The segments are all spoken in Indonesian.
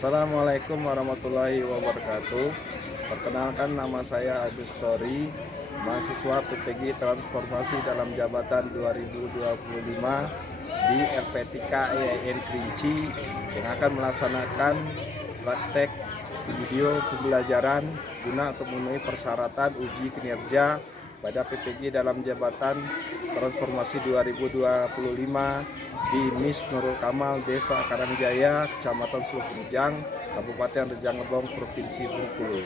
Assalamualaikum warahmatullahi wabarakatuh. Perkenalkan, nama saya Agus Tori, mahasiswa PPG Transformasi dalam Jabatan 2025 di LPTK EIN Kerinci yang akan melaksanakan praktek video pembelajaran guna untuk memenuhi persyaratan uji kinerja pada PPG dalam Jabatan Transformasi 2025 di MIS Nurul Kamal, Desa Karangjaya, Kecamatan Sulukujang, Kabupaten Rejang Lebong, Provinsi Bengkulu.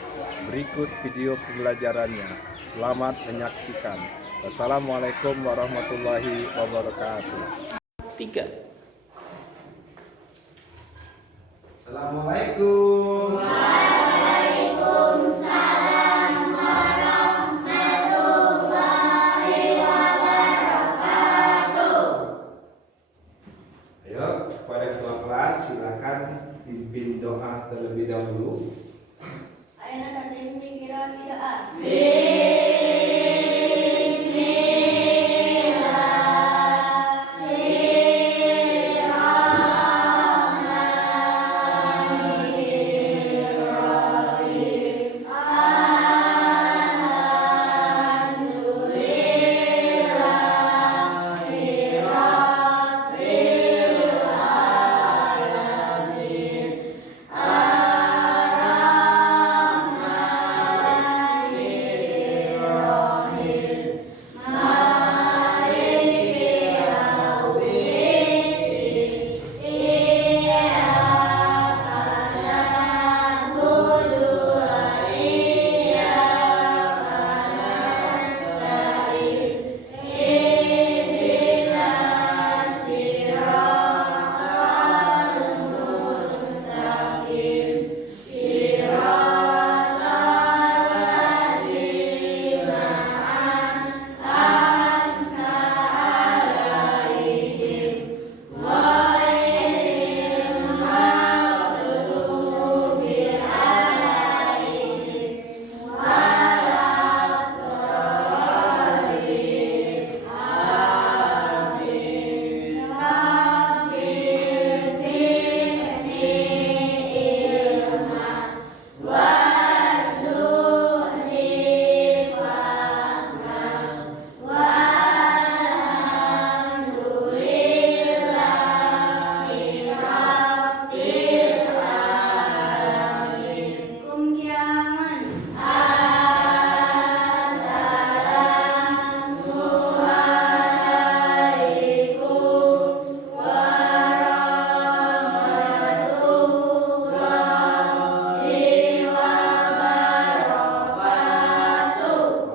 Berikut video pembelajarannya. Selamat menyaksikan. Wassalamualaikum warahmatullahi wabarakatuh. 3. Assalamualaikum. Kepada ketua kelas silakan pimpin doa terlebih dahulu. Ayeuna nanti pikiran doa.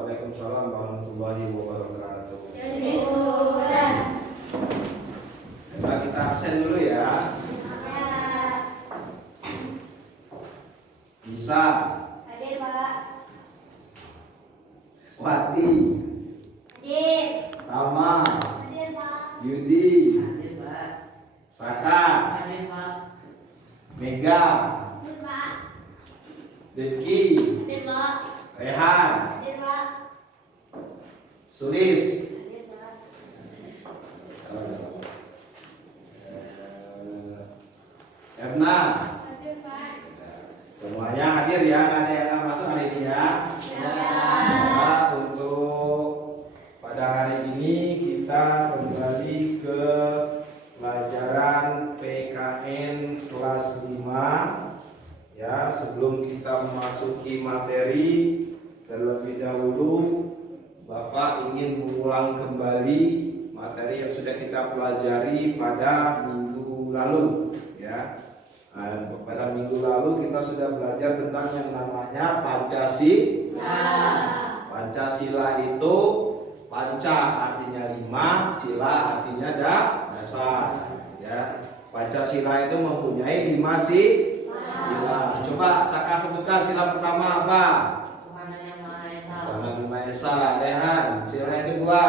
Waalaikumsalam warahmatullahi wabarakatuh. Coba kita absen dulu ya. Bisa. Hadir, Pak. Wati, Hadir. Tama, Hadir, Pak. Yudi, Hadir, Pak. Saka, Hadir, Pak. Mega, Hadir, Pak. Deki, Hadir, Pak. Rehan, Hadir, Pak. Sulis, Hadir, Pak. Erna. Hadir, Pak. Semuanya hadir ya, nggak ada yang nggak masuk hari ini ya. Nah, untuk pada hari ini kita kembali ke pelajaran PKN kelas 5 ya. Sebelum kita memasuki materi, terlebih dahulu Bapak ingin mengulang kembali materi yang sudah kita pelajari pada minggu lalu ya. Nah, pada minggu lalu kita sudah belajar tentang yang namanya Pancasila. Pancasila itu panca artinya 5, sila artinya dasar. Ya, Pancasila itu mempunyai 5 sila. Coba Saka sebutkan sila pertama apa? Tuhan yang Maha Esa. Tuhan yang Maha Esa. Rehan, sila yang kedua.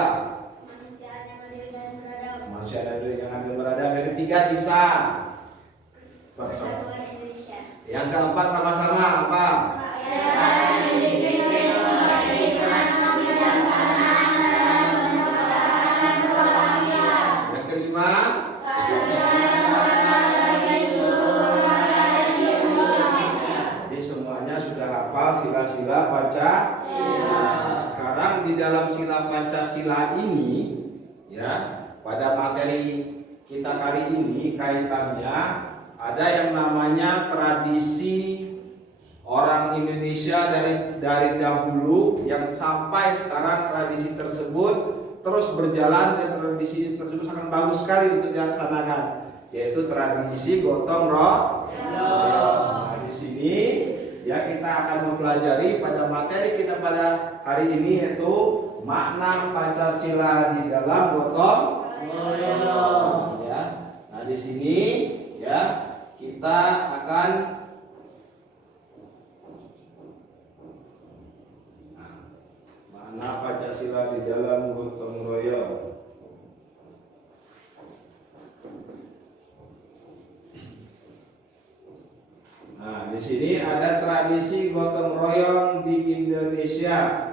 Manusia yang adil dan beradab. Manusia yang adil beradab. Yang ketiga Isa. Persatuan Indonesia. Yang keempat sama-sama apa? Rakyat Indonesia memberikan kebijaksanaan dalam penyelesaian dan perwakilan. Yang kelima Keadilan sosial bagi seluruh rakyat Indonesia. Pancasila. Sekarang di dalam sila Pancasila ini, ya, pada materi kita kali ini kaitannya ada yang namanya tradisi orang Indonesia dari dahulu yang sampai sekarang tradisi tersebut terus berjalan dan tradisi tersebut sangat bagus sekali untuk dilaksanakan, yaitu tradisi gotong royong. Nah, di sini ya kita akan mempelajari pada materi kita pada hari ini yaitu makna Pancasila di dalam gotong royong. Ya. Nah, di sini ya kita akan makna Pancasila di dalam gotong royong. Nah, di sini ada tradisi gotong royong di Indonesia.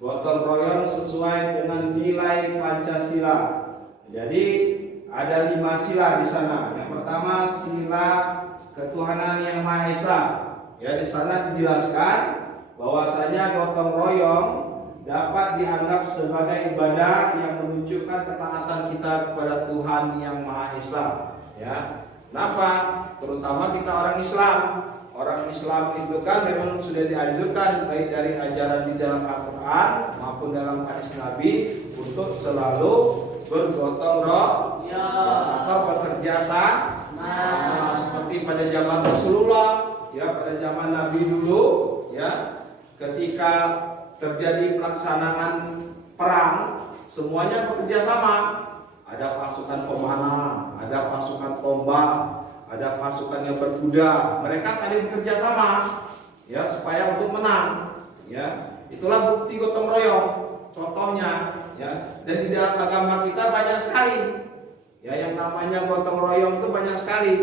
Gotong royong sesuai dengan nilai Pancasila. Jadi ada 5 sila di sana. Yang pertama sila ketuhanan yang Maha Esa. Ya, di sana dijelaskan bahwasanya gotong royong dapat dianggap sebagai ibadah yang menunjukkan ketaatan kita kepada Tuhan yang Maha Esa. Ya, kenapa? Terutama kita orang Islam. Orang Islam itu kan memang sudah dianjurkan baik dari ajaran di dalam Al-Quran maupun dalam hadis Nabi untuk selalu bergotong royong atau bekerja sama seperti pada zaman Rasulullah, ya, pada zaman Nabi dulu, ya, ketika terjadi pelaksanaan perang semuanya bekerja sama. Ada pasukan pemanah, ada pasukan tombak, ada pasukan yang berkuda. Mereka saling bekerja sama, ya, supaya untuk menang. Ya, itulah bukti gotong royong. Contohnya, ya, dan di dalam agama kita banyak sekali, ya, yang namanya gotong royong itu banyak sekali,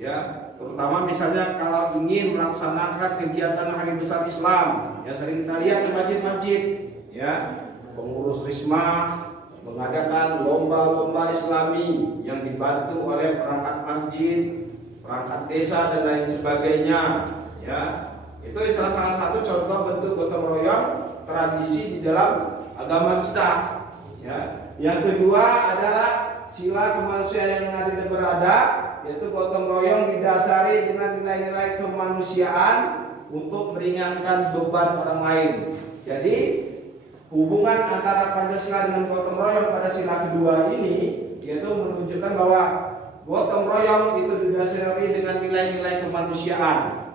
ya. Terutama misalnya kalau ingin melaksanakan kegiatan Hari Besar Islam, ya, sering kita lihat di masjid-masjid, ya, pengurus Risma mengadakan lomba-lomba Islami yang dibantu oleh perangkat masjid, perangkat desa dan lain sebagainya, ya. Itu salah satu contoh bentuk gotong royong tradisi di dalam agama kita, ya. Yang kedua adalah sila kemanusiaan yang adil dan beradab, yaitu gotong royong didasari dengan nilai-nilai kemanusiaan untuk meringankan beban orang lain. Jadi hubungan antara Pancasila dengan gotong royong pada sila kedua ini yaitu menunjukkan bahwa gotong royong itu didasari dengan nilai-nilai kemanusiaan.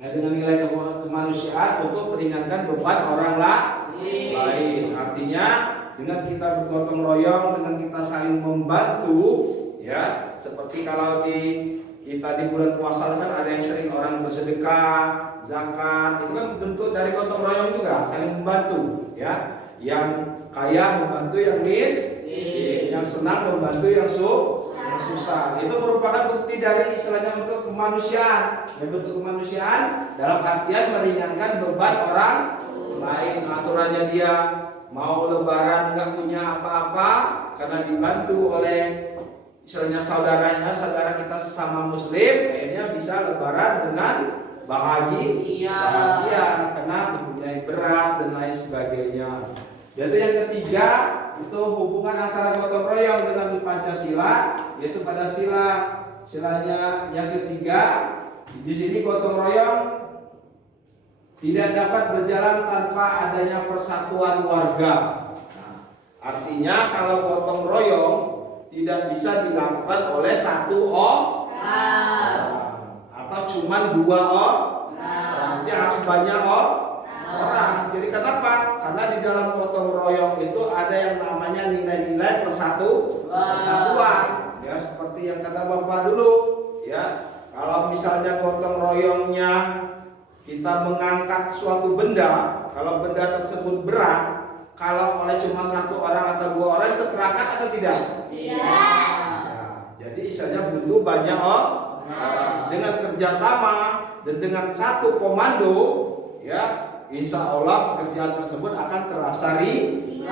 Nah, dengan nilai kemanusiaan untuk meringankan beban orang lain. Artinya dengan kita bergotong royong, dengan kita saling membantu, ya, seperti kalau kita di bulan puasa kan ada yang sering orang bersedekah, zakat, itu kan bentuk dari gotong royong juga, saling membantu, ya. Yang kaya membantu yang miskin, yang senang membantu yang susah. Itu merupakan bukti dari istilahnya bentuk kemanusiaan. Dan bentuk kemanusiaan dalam artian meringankan beban orang lain. Aturannya dia mau lebaran nggak punya apa-apa karena dibantu oleh istilahnya saudara kita sesama muslim, akhirnya bisa lebaran dengan bahagia karena mempunyai beras dan lain sebagainya. Jadi yang ketiga itu hubungan antara gotong royong dengan Pancasila, yaitu pada silanya yang ketiga. Di sini gotong royong tidak dapat berjalan tanpa adanya persatuan warga. Nah, artinya kalau gotong royong tidak bisa dilakukan oleh satu orang atau cuma 2 orang, dia harus banyak orang. Jadi kenapa? Karena di dalam gotong royong itu ada yang namanya nilai-nilai persatuan. Ya, seperti yang kata Bapak dulu, ya. Kalau misalnya gotong royongnya kita mengangkat suatu benda, kalau benda tersebut berat, kalau oleh cuma 1 orang atau 2 orang itu terangkat atau tidak? Tidak. Ya, jadi istilahnya butuh banyak orang. Dengan kerjasama dan dengan satu komando, ya, insya Allah pekerjaan tersebut akan terasa ringan.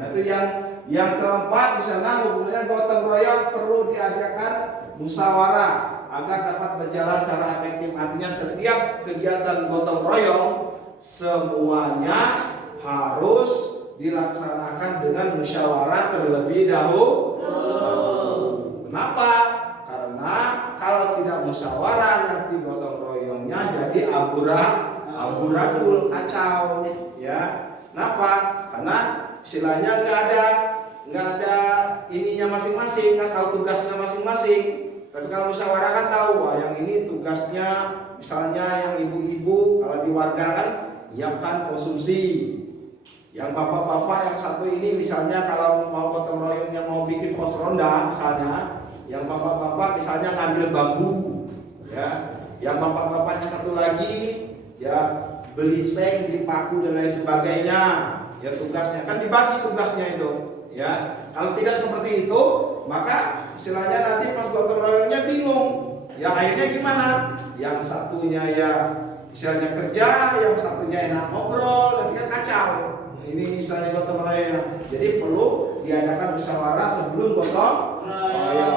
Nah, itu yang keempat di sana hubungannya gotong royong perlu diadakan musyawarah agar dapat berjalan secara efektif. Artinya setiap kegiatan gotong royong semuanya harus dilaksanakan dengan musyawarah terlebih dahulu. Kenapa? Karena kalau tidak musyawarah nanti gotong royongnya jadi amburadul, kacau, ya. Kenapa? Karena istilahnya nggak ada ininya masing-masing, kan tahu tugasnya masing-masing. Tapi kalau musyawarah kan tahu, wah yang ini tugasnya misalnya yang ibu-ibu kalau di warga kan menyiapkan konsumsi. Yang bapak-bapak yang satu ini misalnya kalau mau gotong royongnya mau bikin pos ronda misalnya, yang bapak-bapak misalnya ngambil bambu, ya. Yang bapak-bapaknya satu lagi ya beli seng, dipaku dan lain sebagainya. Ya tugasnya kan dibagi tugasnya itu, ya. Kalau tidak seperti itu, maka istilahnya nanti pas gotong royongnya bingung. Ya akhirnya gimana? Yang satunya ya istilahnya kerja, yang satunya enak ngobrol, nanti kan kacau. Ini istilahnya gotong royong. Jadi perlu diadakan musyawarah sebelum gotong royong.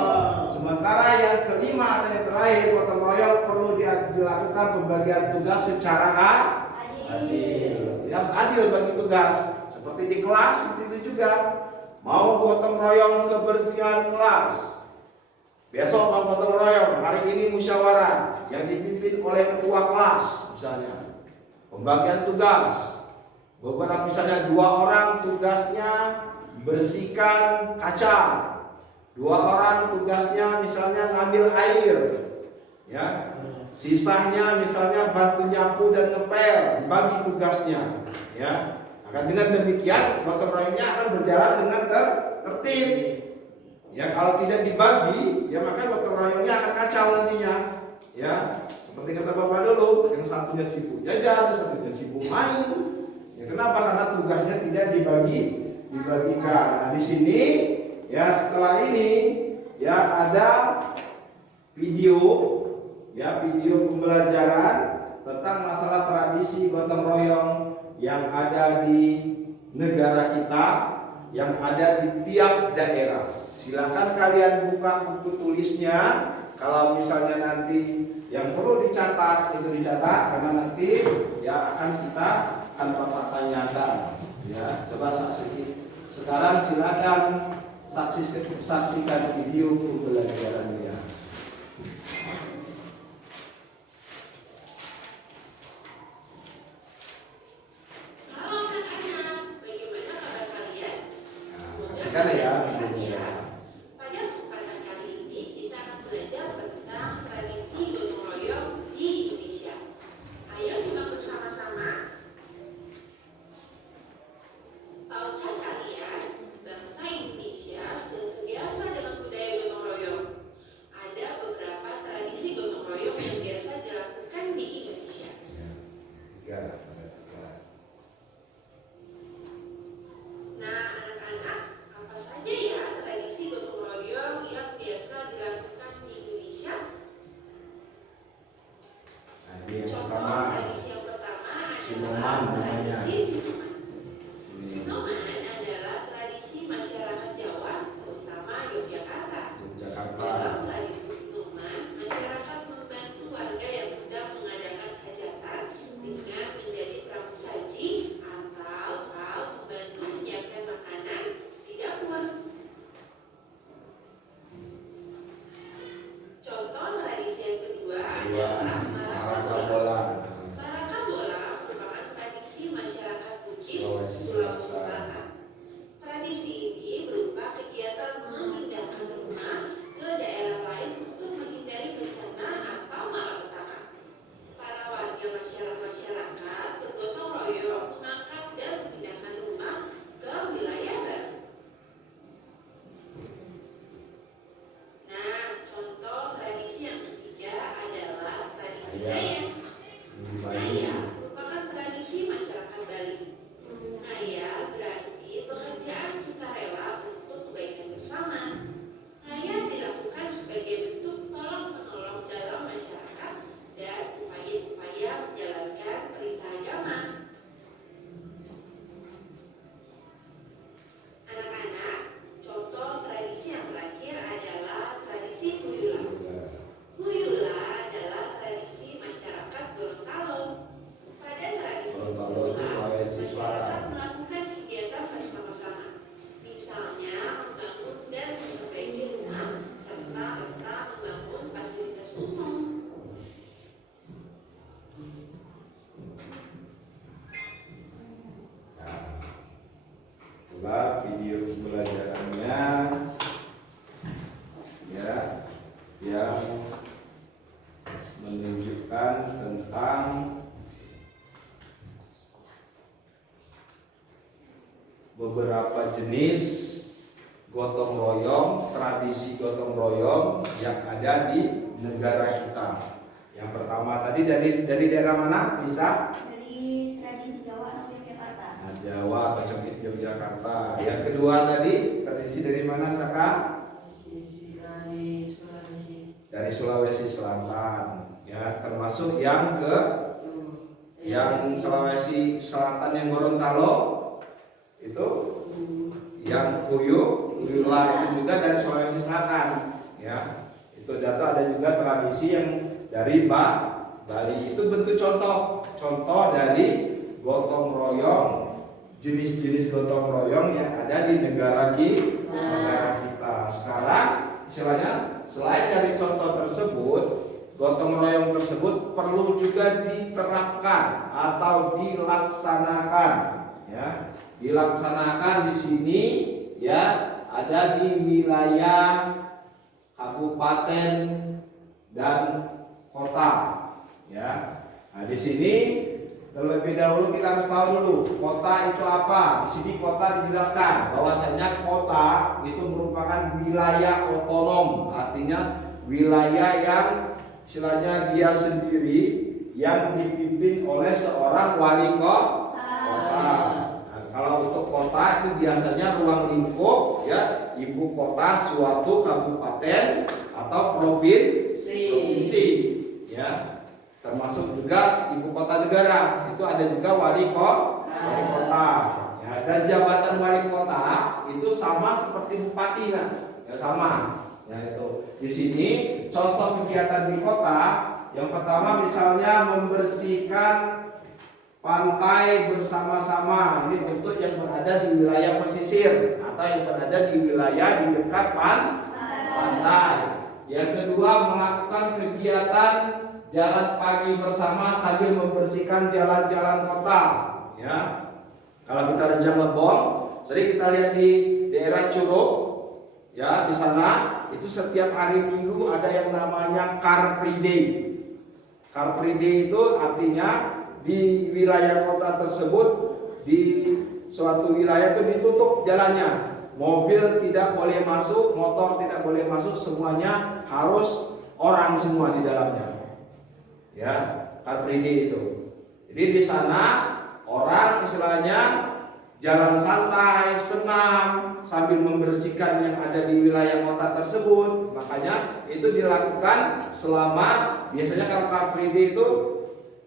Sementara yang kelima dan yang terakhir gotong royong perlu dilakukan pembagian tugas secara adil. Harus adil bagi tugas. Seperti di kelas itu juga. Mau gotong royong kebersihan kelas. Besok mau gotong royong, hari ini musyawarah yang dipimpin oleh ketua kelas misalnya. Pembagian tugas. Beberapa misalnya 2 orang tugasnya bersihkan kaca. 2 orang tugasnya misalnya ngambil air. Ya. Sisanya misalnya bantu nyapu dan ngepel, dibagi tugasnya, ya. Akan dengan demikian gotong royongnya akan berjalan dengan tertib. Ya, kalau tidak dibagi, ya maka gotong royongnya akan kacau nantinya. Ya, seperti kata Bapak dulu, yang satunya sibuk jajan, yang satunya sibuk main. Ya, kenapa? Karena tugasnya tidak dibagikan. Nah, di sini ya setelah ini ya ada video pembelajaran tentang masalah tradisi gotong royong yang ada di negara kita, yang ada di tiap daerah. Silakan kalian buka buku tulisnya. Kalau misalnya nanti yang perlu dicatat itu dicatat, karena nanti ya kita akan bapak tanyakan. Ya, coba saksikan. Sekarang silakan saksikan video pembelajarannya. Saksikan ya videonya. Pada kesempatan kali ini kita akan belajar tentang tradisi gotong royong di Indonesia. Ayo simak bersama-sama. Tahukah kalian, bangsa Indonesia sudah terbiasa dengan budaya gotong royong. Ada beberapa tradisi gotong royong yang biasa dilakukan di Indonesia. Nah, anak-anak, apa saja ya tradisi gotong royong yang biasa dilakukan di Indonesia? Nah, ini yang Contoh pertama, tradisi yang pertama Sinuman adalah namanya. tradisi Sinuman. Sinuman adalah tradisi masyarakat Jawa, terutama Yogyakarta. Jakarta. Dalam tradisi Sinuman, masyarakat membantu warga yang sedang mengadakan hajatan dengan menjadi pramusaji atau membantu menyiapkan makanan di dapur. Contoh tradisi yang kedua adalah Maraka bola. Maraka bola merupakan tradisi masyarakat Bugis, Sulawesi Sulawesi Selatan. Selatan. Tradisi ini berupa kegiatan memindahkan rumah ke daerah lain untuk menghindari bencana atau malapetaka. Para warga masyarakat bergotong royong mengangkat dan memindahkan rumah ke wilayah baru. Nah, contoh tradisi yang ketiga adalah tradisi beberapa jenis gotong royong, tradisi gotong royong yang ada di negara kita. Yang pertama tadi dari daerah mana? Bisa? Dari tradisi Jawa atau Yogyakarta. Nah, Jawa atau Yogyakarta. Yang kedua tadi tradisi dari mana, Saka? Dari Sulawesi Selatan. Ya, termasuk yang Sulawesi Selatan yang Gorontalo itu, yang Uyula itu juga dari Sulawesi Selatan. Ya, itu data ada juga tradisi yang dari Bali. Itu bentuk contoh dari gotong royong, jenis-jenis gotong royong yang ada di negara kita. Sekarang istilahnya selain dari contoh tersebut, gotong royong tersebut perlu juga diterapkan atau dilaksanakan. Ya, dilaksanakan di sini ya ada di wilayah kabupaten dan kota. Ya, nah di sini terlebih dahulu kita harus tahu dulu kota itu apa. Di sini kota dijelaskan bahwasanya kota itu merupakan wilayah otonom, artinya wilayah yang istilahnya dia sendiri yang dipimpin oleh seorang wali kota. Nah, kalau untuk kota itu biasanya ruang lingkup ya ibu kota suatu kabupaten atau provinsi ya, termasuk juga ibu kota negara. Itu ada juga wali kota ya, dan jabatan wali kota itu sama seperti bupati kan ya, sama ya. Itu di sini contoh kegiatan di kota yang pertama misalnya membersihkan pantai bersama-sama. Ini untuk yang berada di wilayah pesisir atau yang berada di wilayah di dekat pantai. Yang kedua, melakukan kegiatan jalan pagi bersama sambil membersihkan jalan-jalan kota. Ya, kalau kita Rejang Lebong, sering kita lihat di daerah Curug, ya di sana itu setiap hari Minggu ada yang namanya Car Free Day. Car Free Day itu artinya di wilayah kota tersebut, di suatu wilayah itu ditutup jalannya. Mobil tidak boleh masuk, motor tidak boleh masuk, semuanya harus orang semua di dalamnya. Ya, Car Free Day itu. Jadi di sana orang istilahnya jalan santai, senang sambil membersihkan yang ada di wilayah kota tersebut. Makanya itu dilakukan selama biasanya kalau Car Free Day itu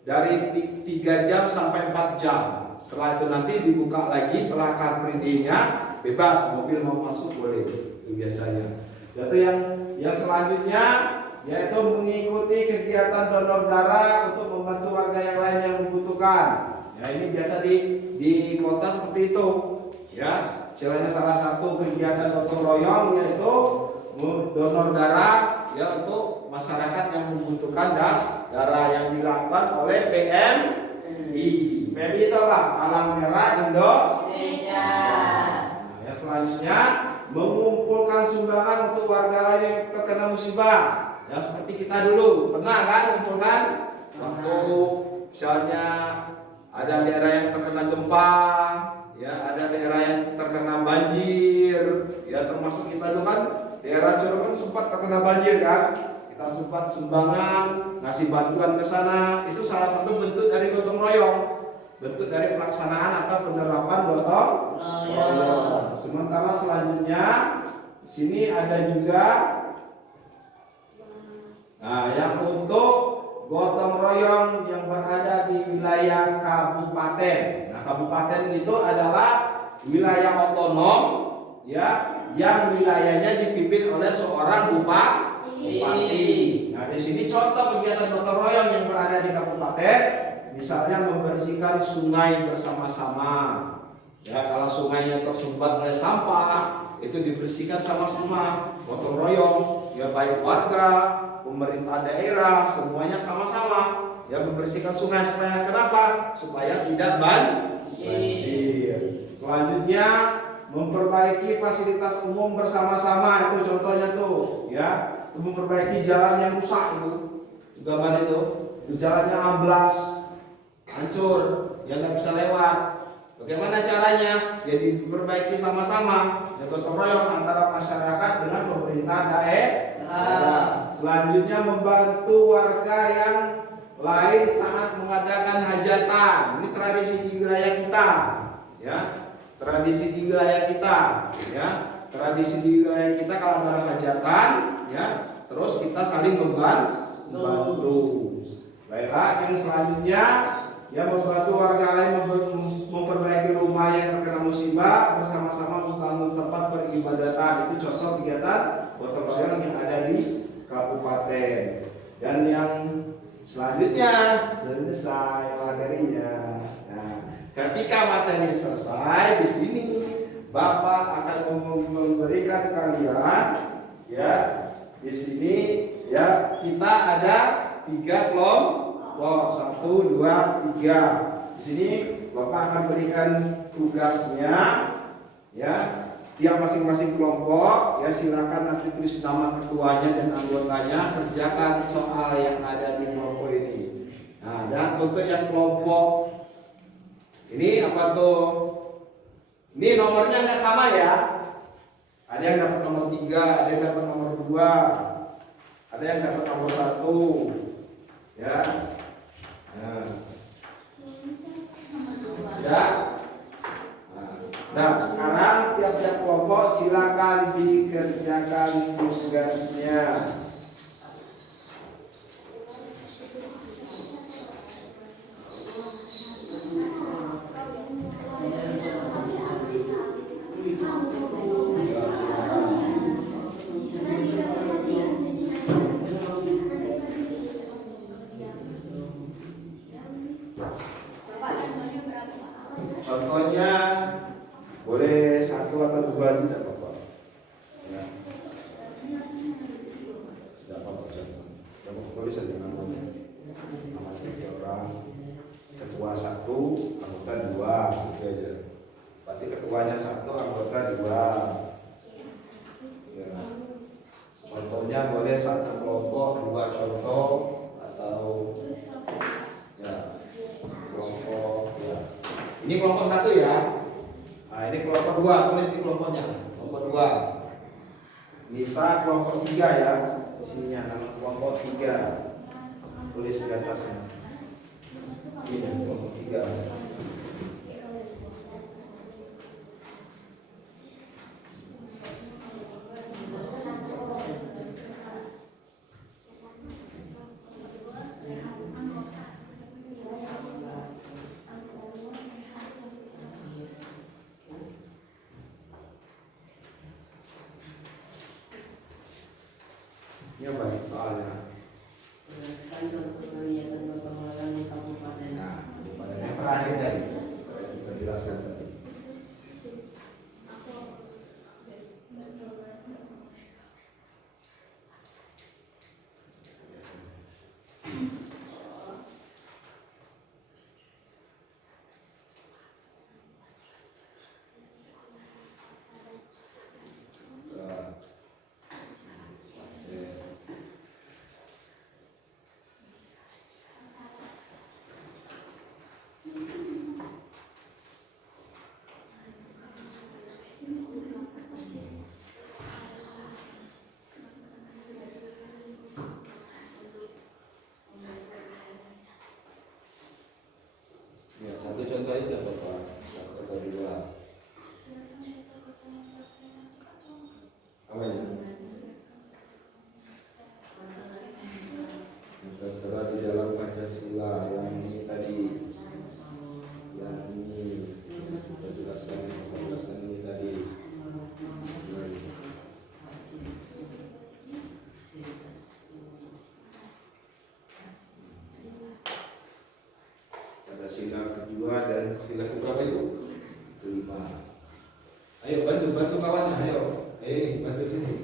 dari 3 jam sampai 4 jam. Setelah itu nanti dibuka lagi setelah Car Free Day-nya, bebas mobil mau masuk boleh. Itu biasanya. Lalu yang selanjutnya yaitu mengikuti kegiatan donor darah untuk membantu warga yang lain yang membutuhkan. Ya, ini biasa di kota seperti itu. Ya, istilahnya salah satu kegiatan gotong royong yaitu donor darah ya untuk masyarakat yang membutuhkan darah yang dilakukan oleh PMI. PMI itu apa? Palang Merah Indonesia. Nah, yang selanjutnya mengumpulkan sumbangan untuk warga lain yang terkena musibah. Ya seperti kita dulu pernah kan mengumpulkan waktu misalnya ada daerah yang terkena gempa, ya ada daerah yang terkena banjir, ya termasuk kita dulu kan daerah Curug kan sempat terkena banjir kan. Kita sempat sumbangan, ngasih bantuan ke sana. Itu salah satu bentuk dari gotong royong, bentuk dari pelaksanaan atau penerapan gotong royong. Sementara selanjutnya di sini ada juga yang untuk gotong royong yang berada di wilayah kabupaten. Nah, kabupaten itu adalah wilayah otonom ya yang wilayahnya dipimpin oleh seorang bupati. Nah, di sini contoh kegiatan gotong royong yang berada di kabupaten, misalnya membersihkan sungai bersama-sama. Ya, kalau sungainya tersumbat oleh sampah, itu dibersihkan sama-sama, gotong royong, ya baik warga, pemerintah daerah, semuanya sama-sama ya membersihkan sungai. Supaya kenapa? Supaya tidak banjir. Selanjutnya memperbaiki fasilitas umum bersama-sama, itu contohnya tuh ya, memperbaiki jalan yang rusak itu gambar itu jalannya amblas, hancur, ya nggak bisa lewat. Bagaimana caranya? Ya diperbaiki sama-sama, gotong royong antara masyarakat dengan pemerintah daerah. Selanjutnya membantu warga yang lain saat mengadakan hajatan. Ini tradisi di wilayah kita, ya. Tradisi di wilayah kita, ya. Tradisi di wilayah kita kalau ada hajatan, ya, terus kita saling membantu. Baiklah, yang selanjutnya ya membantu warga lain memperbaiki rumah yang terkena musibah, bersama-sama membangun tempat peribadatan. Itu contoh kegiatan gotong royong yang ada di kabupaten. Dan yang selanjutnya selesai materinya. Nah, ketika materi selesai, di sini Bapak akan memberikan kalian, ya, di sini ya kita ada 3 kelompok, 1, 2, 3. Di sini Bapak akan berikan tugasnya, ya. Tiap masing-masing kelompok, ya, silakan nanti tulis nama ketuanya dan anggotanya, kerjakan soal yang ada di kelompok ini. Nah, dan untuk yang kelompok ini apa tuh? Ini nomornya nggak sama ya. Ada yang dapat nomor 3, ada yang dapat nomor 2, ada yang dapat nomor 1, ya. Sudah? Nah, sekarang tiap-tiap kelompok silakan dikerjakan tugasnya. Contohnya boleh 1 atau 2 tidak apa-apa. Ya. Tidak apa-apa contoh. Coba boleh saja namanya. Nama 3 orang. Ketua 1, anggota 2, gitu aja. Berarti ketuanya 1, anggota 2. Ya. Contohnya boleh 1 kelompok, 2 contoh, atau ya kelompok, ya. Ini kelompok 1 ya. Nah, ini kelompok 2, tulis di kelompoknya. Kelompok 2. Bisa kelompok 3 ya. Di sininya nama kelompok 3. Tulis di atasnya. Ini kelompok 3. Ini baik soalnya. Nah, yang terakhir tadi kita jelaskan tadi. Ya, 1 contoh aja tidak apa-apa. 1 atau 2. Apa ya? Yang tertera di dalam Pancasila yang ini tadi, yang ini kita jelaskan ini tadi. Ada sila kedua dan sila keberapa itu? Kelima. Ayo bantu kawannya, ayo. Ini bantu sini.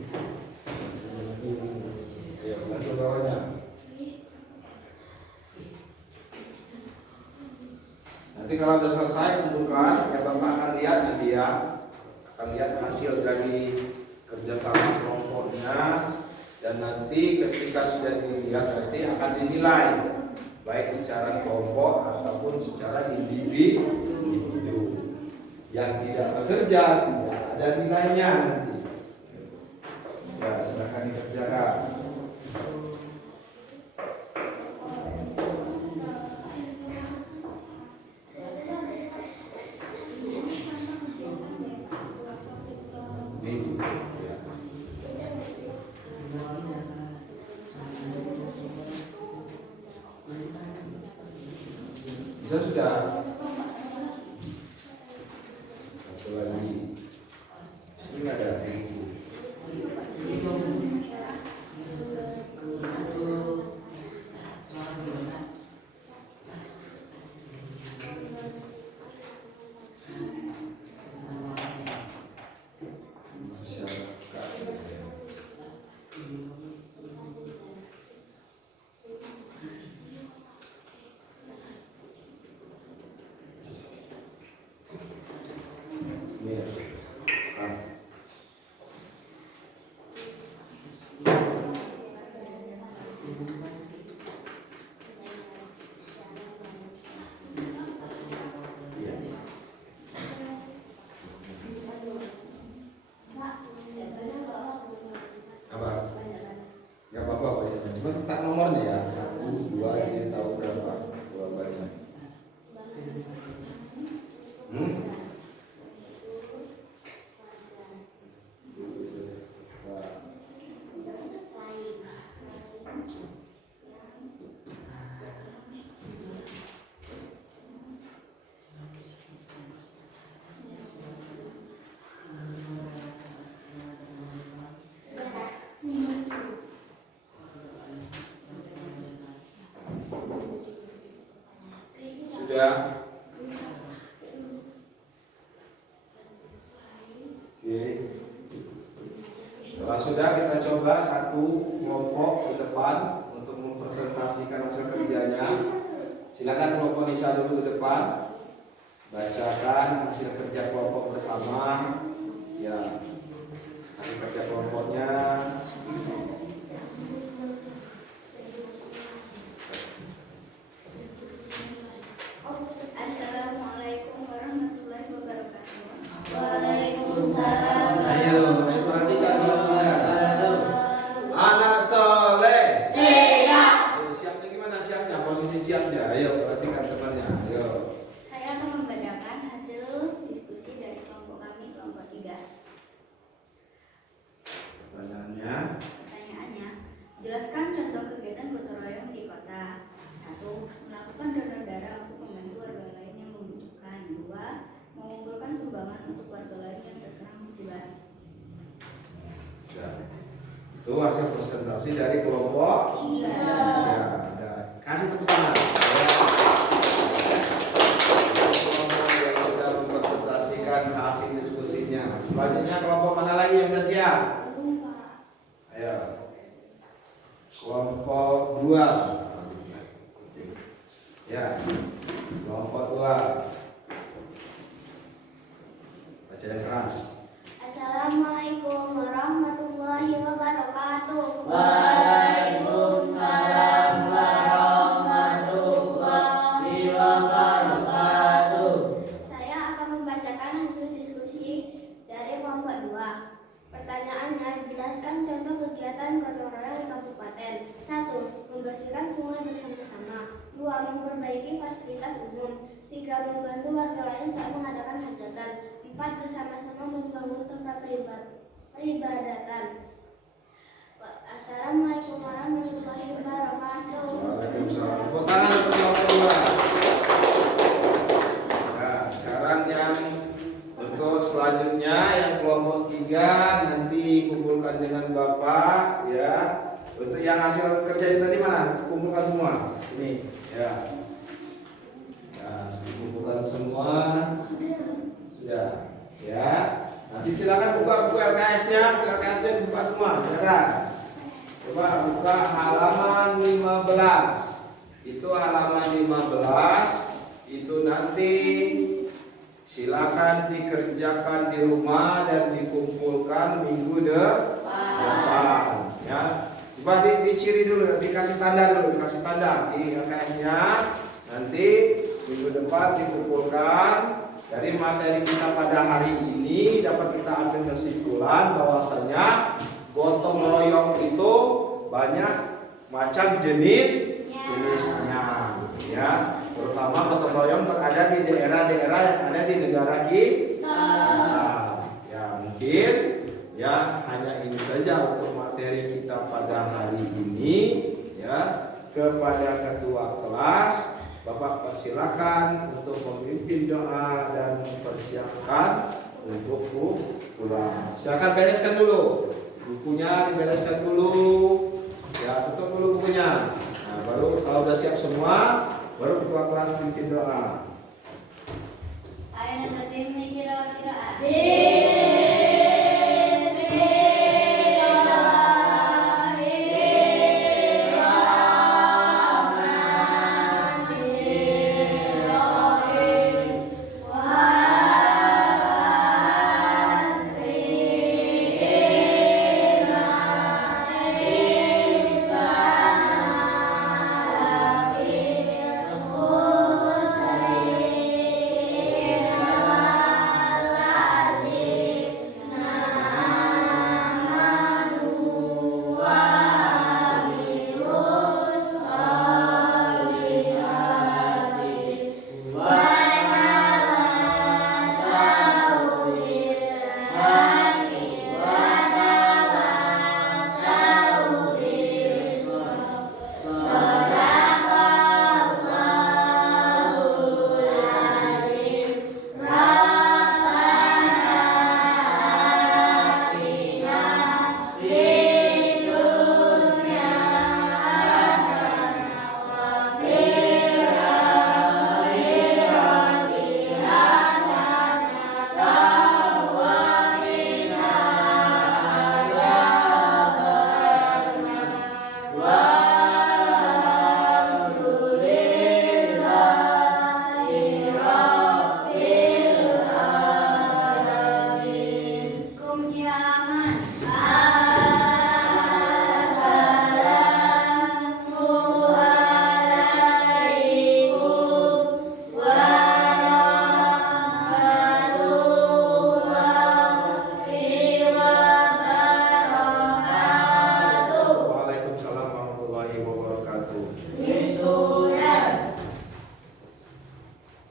Ayo bantu kawannya. Nanti kalau sudah selesai kumpulkan, ya Bapak akan lihat nanti ya, akan lihat hasil dari kerjasama kelompoknya, dan nanti ketika sudah dilihat nanti akan dinilai baik secara kelompok ataupun secara individu. Yang tidak bekerja tidak ada nilainya nanti. Ya, silakan dikerjakan. Itu. Ya. Sudah. Satu lagi. Ini ada buku. Tak nomornya ya, 1, 2, ini tahu berapa jawabannya. Sudah. Oke. Setelah sudah, kita coba satu kelompok ke depan untuk mempresentasikan hasil kerjanya. Silakan kelompok Nisa dulu ke depan. Bacakan hasil kerja kelompok bersama. Ya, hasil kerja kelompoknya. Assalamualaikum warahmatullahi wabarakatuh. Waalaikumsalam. Ayo, perhatikan dulu. Anak soleh. Siap. Ayo, siapnya gimana siapnya? Posisi siapnya. Ayo, perhatikan temannya. Ayo. Saya akan membacakan hasil diskusi dari kelompok kami, kelompok 3. Pertanyaannya, jelaskan contoh kegiatan gotong royong di kota. 1. Melakukan donor darah untuk membantu warga lain yang membutuhkan. 2. Mengumpulkan sumbangan untuk warga lain yang terkena musibah. Ya. Itu hasil presentasi dari kelompok 3. ya, ada. Kasih tepuk tangan. Ya. Kelompok yang sudah mempresentasikan hasil diskusinya. Selanjutnya kelompok mana lagi yang sudah siap? Ayo. Kelompok 2. Ya. Kelompok 2. Baca yang keras. Assalamualaikum warahmatullahi wabarakatuh. Waalaikumsalam warahmatullahi wabarakatuh. Saya akan membacakan hasil diskusi dari kelompok 2. Pertanyaannya, jelaskan contoh kegiatan gotong royong di kabupaten. 1. Membersihkan sungai bersama-sama. 2. Memperbaiki fasilitas umum. 3. Membantu warga lain saat mengadakan hajatan. 4. Bersama-sama membangun tempat peribadatan. Assalamualaikum warahmatullahi wabarakatuh. Waalaikumsalam. Tepuk tangan untuk kelompok 2. Nah, sekarang yang untuk selanjutnya yang kelompok 3 nanti kumpulkan dengan Bapak ya. Untuk yang hasil kerja tadi mana? Kumpulkan semua. Sini ya. Nah, kumpulkan semua. Sudah ya. Nanti silakan buka buku LKS-nya, buka semua, beneran. Coba buka halaman 15. Itu halaman 15 itu nanti silakan dikerjakan di rumah dan dikumpulkan minggu depan ya. Coba diciri dulu, dikasih tanda dulu, dikasih tanda di LKS-nya. Nanti minggu depan dikumpulkan Dari materi kita pada hari ini dapat kita ambil kesimpulan bahwasanya gotong royong itu banyak macam jenisnya, ya. Terutama gotong royong berada di daerah-daerah yang ada di negara kita. Ya mungkin ya hanya ini saja untuk materi kita pada hari ini, ya. Kepada ketua kelas, Bapak persilakan untuk memimpin doa dan mempersiapkan untuk pulang. Silakan bereskan dulu bukunya, dibereskan dulu. Ya, tutup dulu bukunya. Nah, baru kalau udah siap semua, baru ketua kelas pimpin doa. Ayo nanti kira-kira.